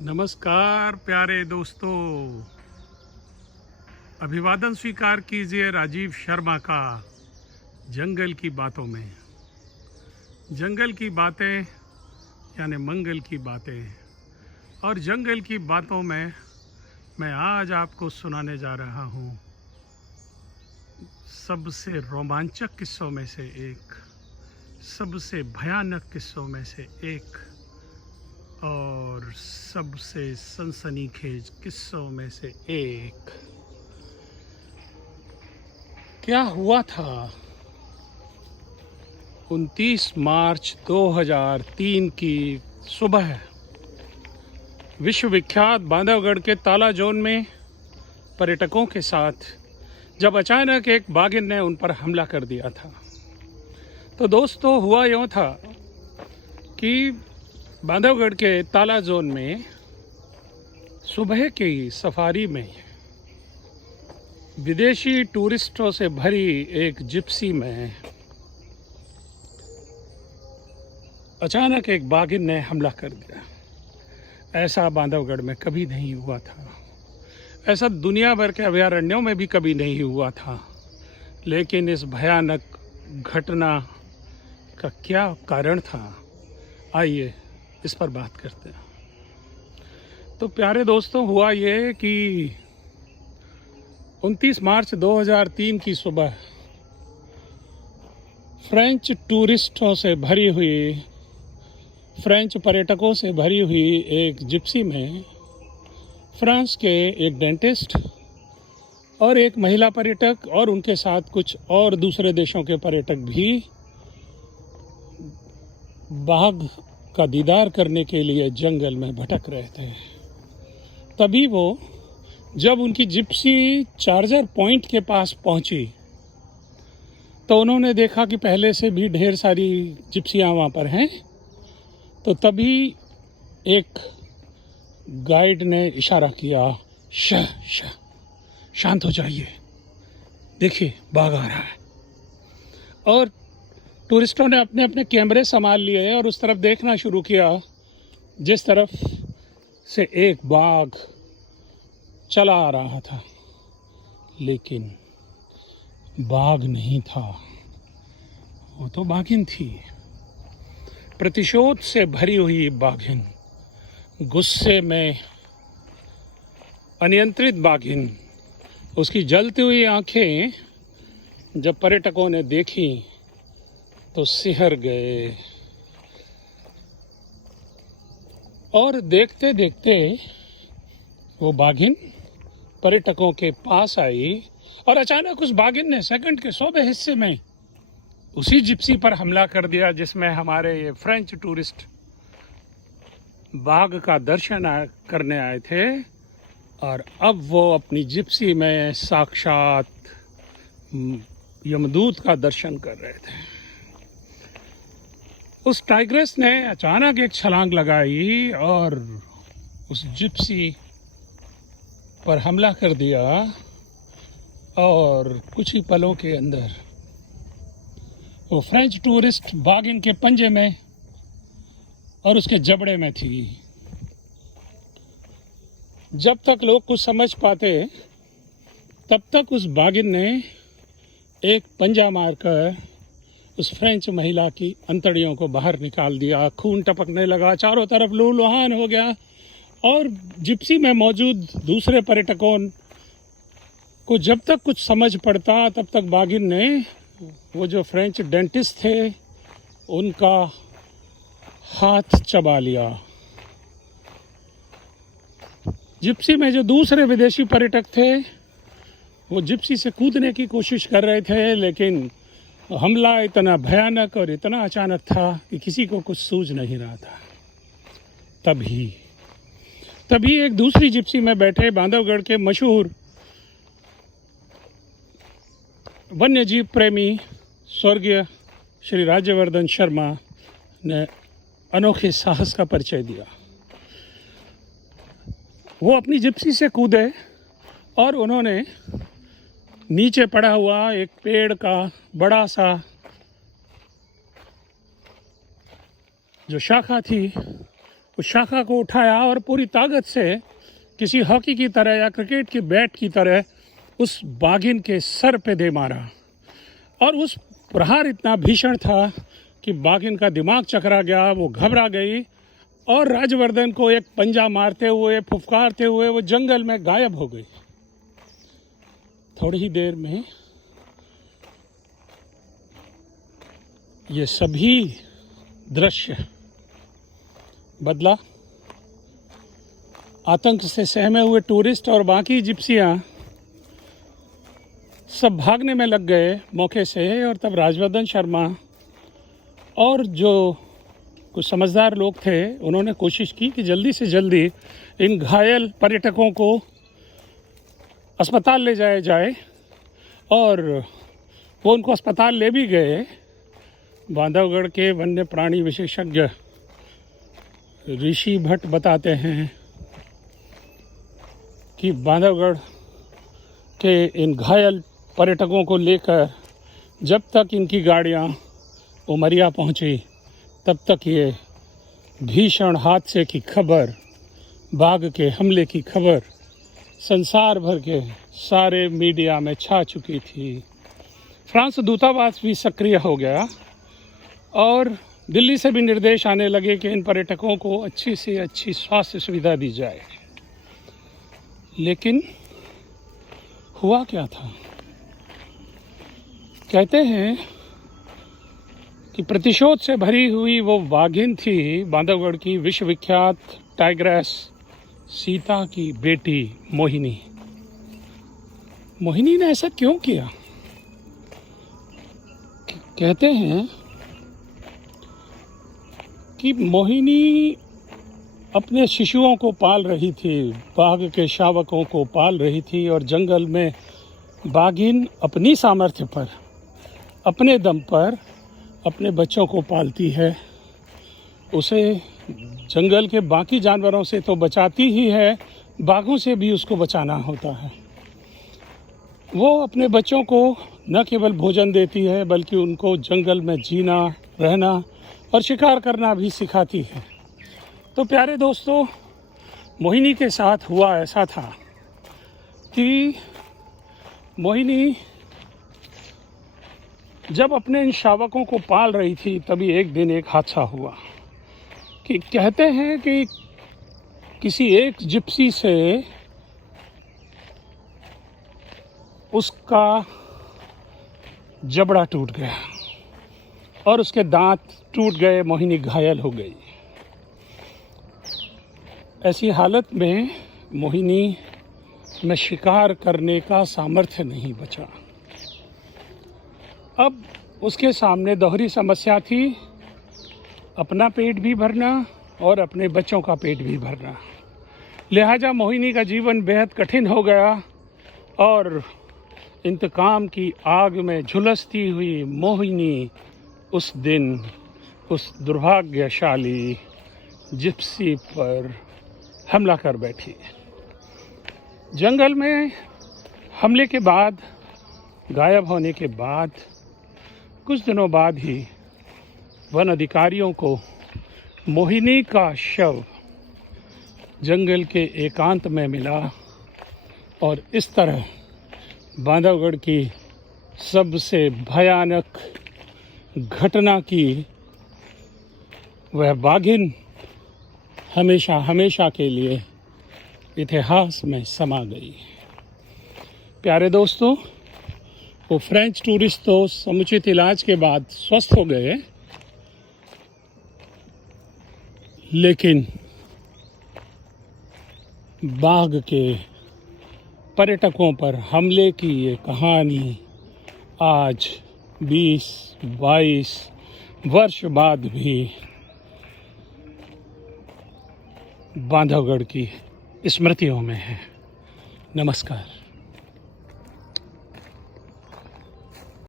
नमस्कार प्यारे दोस्तों, अभिवादन स्वीकार कीजिए राजीव शर्मा का जंगल की बातों में। जंगल की बातें यानी मंगल की बातें, और जंगल की बातों में मैं आज आपको सुनाने जा रहा हूँ सबसे रोमांचक किस्सों में से एक, सबसे भयानक किस्सों में से एक और सबसे सनसनीखेज किस्सों में से एक। क्या हुआ था 29 मार्च 2003 की सुबह विश्वविख्यात बांधवगढ़ के ताला जोन में पर्यटकों के साथ, जब अचानक एक बाघिन ने उन पर हमला कर दिया था। तो दोस्तों, हुआ यूँ था कि बांधवगढ़ के ताला जोन में सुबह की सफारी में विदेशी टूरिस्टों से भरी एक जिप्सी में अचानक एक बाघिन ने हमला कर दिया। ऐसा बांधवगढ़ में कभी नहीं हुआ था, ऐसा दुनिया भर के अभयारण्यों में भी कभी नहीं हुआ था। लेकिन इस भयानक घटना का क्या कारण था, आइए इस पर बात करते हैं। तो प्यारे दोस्तों, हुआ ये कि 29 मार्च 2003 की सुबह फ्रेंच टूरिस्टों से भरी हुई, फ्रेंच पर्यटकों से भरी हुई एक जिप्सी में फ्रांस के एक डेंटिस्ट और एक महिला पर्यटक और उनके साथ कुछ और दूसरे देशों के पर्यटक भी बाघ का दीदार करने के लिए जंगल में भटक रहे थे। तभी वो, जब उनकी जिप्सी चार्जर पॉइंट के पास पहुंची, तो उन्होंने देखा कि पहले से भी ढेर सारी जिप्सियां वहाँ पर हैं। तो तभी एक गाइड ने इशारा किया, शांत हो जाइए, देखिए बाघ आ रहा है। और टूरिस्टों ने अपने अपने कैमरे संभाल लिए और उस तरफ देखना शुरू किया जिस तरफ से एक बाघ चला आ रहा था। लेकिन बाघ नहीं था, वो तो बाघिन थी, प्रतिशोध से भरी हुई बाघिन, गुस्से में अनियंत्रित बाघिन। उसकी जलती हुई आंखें जब पर्यटकों ने देखी तो सिहर गए, और देखते देखते वो बाघिन पर्यटकों के पास आई और अचानक उस बाघिन ने सेकंड के 100वें हिस्से में उसी जिप्सी पर हमला कर दिया जिसमें हमारे ये फ्रेंच टूरिस्ट बाघ का दर्शन करने आए थे। और अब वो अपनी जिप्सी में साक्षात यमदूत का दर्शन कर रहे थे। उस टाइग्रेस ने अचानक एक छलांग लगाई और उस जिप्सी पर हमला कर दिया, और कुछ ही पलों के अंदर वो फ्रेंच टूरिस्ट बाघिन के पंजे में और उसके जबड़े में थी। जब तक लोग कुछ समझ पाते, तब तक उस बाघिन ने एक पंजा मारकर उस फ्रेंच महिला की अंतड़ियों को बाहर निकाल दिया। खून टपकने लगा, चारों तरफ लूलुहान हो गया, और जिप्सी में मौजूद दूसरे पर्यटकों को जब तक कुछ समझ पड़ता, तब तक बाघिन ने वो जो फ्रेंच डेंटिस्ट थे उनका हाथ चबा लिया। जिप्सी में जो दूसरे विदेशी पर्यटक थे वो जिप्सी से कूदने की कोशिश कर रहे थे, लेकिन हमला इतना भयानक और इतना अचानक था कि किसी को कुछ सूझ नहीं रहा था। तभी एक दूसरी जिप्सी में बैठे बांधवगढ़ के मशहूर वन्य जीव प्रेमी स्वर्गीय श्री राज्यवर्धन शर्मा ने अनोखे साहस का परिचय दिया। वो अपनी जिप्सी से कूदे और उन्होंने नीचे पड़ा हुआ एक पेड़ का बड़ा सा जो शाखा थी उस शाखा को उठाया और पूरी ताकत से किसी हॉकी की तरह या क्रिकेट की बैट की तरह उस बाघिन के सर पे दे मारा। और उस प्रहार इतना भीषण था कि बाघिन का दिमाग चकरा गया, वो घबरा गई और राजवर्धन को एक पंजा मारते हुए, फुफकारते हुए वो जंगल में गायब हो गई। थोड़ी ही देर में ये सभी दृश्य बदला। आतंक से सहमे हुए टूरिस्ट और बाकी जिप्सियां सब भागने में लग गए मौके से। और तब राजवर्धन शर्मा और जो कुछ समझदार लोग थे उन्होंने कोशिश की कि जल्दी से जल्दी इन घायल पर्यटकों को अस्पताल ले जाया जाए। और वो उनको अस्पताल ले भी गए। बांधवगढ़ के वन्य प्राणी विशेषज्ञ ऋषि भट्ट बताते हैं कि बांधवगढ़ के इन घायल पर्यटकों को लेकर जब तक इनकी गाड़ियां उमरिया पहुंची तब तक ये भीषण हादसे की खबर, बाघ के हमले की खबर संसार भर के सारे मीडिया में छा चुकी थी। फ्रांस दूतावास भी सक्रिय हो गया और दिल्ली से भी निर्देश आने लगे कि इन पर्यटकों को अच्छी से अच्छी स्वास्थ्य सुविधा दी जाए। लेकिन हुआ क्या था? कहते हैं कि प्रतिशोध से भरी हुई वो बाघिन थी बांधवगढ़ की विश्वविख्यात टाइग्रेस सीता की बेटी मोहिनी। मोहिनी ने ऐसा क्यों किया? कहते हैं कि मोहिनी अपने शिशुओं को पाल रही थी, बाघ के शावकों को पाल रही थी। और जंगल में बाघिन अपनी सामर्थ्य पर, अपने दम पर अपने बच्चों को पालती है। उसे जंगल के बाकी जानवरों से तो बचाती ही है, बाघों से भी उसको बचाना होता है। वो अपने बच्चों को न केवल भोजन देती है बल्कि उनको जंगल में जीना, रहना और शिकार करना भी सिखाती है। तो प्यारे दोस्तों, मोहिनी के साथ हुआ ऐसा था कि मोहिनी जब अपने इन शावकों को पाल रही थी तभी एक दिन एक हादसा हुआ कि कहते हैं कि किसी एक जिप्सी से उसका जबड़ा टूट गया और उसके दांत टूट गए। मोहिनी घायल हो गई। ऐसी हालत में मोहिनी में शिकार करने का सामर्थ्य नहीं बचा। अब उसके सामने दोहरी समस्या थी, अपना पेट भी भरना और अपने बच्चों का पेट भी भरना। लिहाजा मोहिनी का जीवन बेहद कठिन हो गया और इंतकाम की आग में झुलसती हुई मोहिनी उस दिन उस दुर्भाग्यशाली जिप्सी पर हमला कर बैठी। जंगल में हमले के बाद, गायब होने के बाद कुछ दिनों बाद ही वन अधिकारियों को मोहिनी का शव जंगल के एकांत में मिला और इस तरह बांधवगढ़ की सबसे भयानक घटना की वह बाघिन हमेशा हमेशा के लिए इतिहास में समा गई। प्यारे दोस्तों, वो फ्रेंच टूरिस्ट तो समुचित इलाज के बाद स्वस्थ हो गए, लेकिन बाघ के पर्यटकों पर हमले की ये कहानी आज 20-22 वर्ष बाद भी बांधवगढ़ की स्मृतियों में है। नमस्कार।